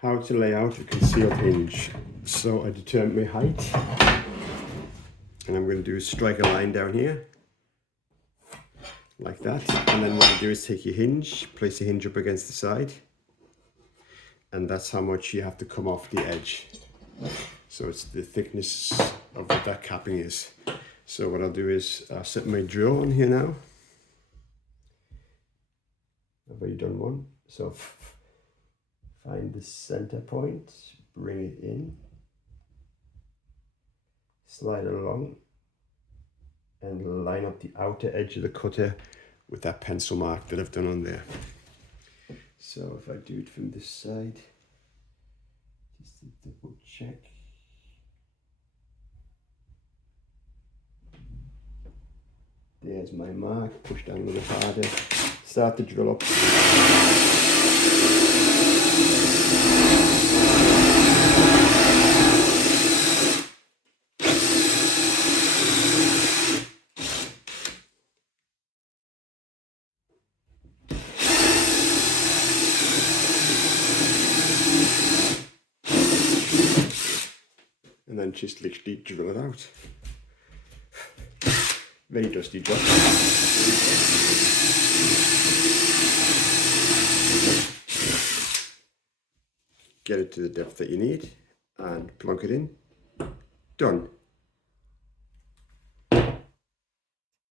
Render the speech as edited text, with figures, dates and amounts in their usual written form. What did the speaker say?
How to lay out a concealed hinge. So I determined my height, and I'm going to do is strike a line down here like that, and then what you do is take your hinge, place the hinge up against the side, and that's how much you have to come off the edge. So it's the thickness of what that capping is. So what I'll do is I'll set my drill on here now. I've already done one. So find the center point, bring it in, slide it along, and line up the outer edge of the cutter with that pencil mark that I've done on there. So if I do it from this side, just to double check. There's my mark, push down a little harder, start the drill up. And then just literally drill it out. Very dusty job. Get it to the depth that you need and plunk it in. Done.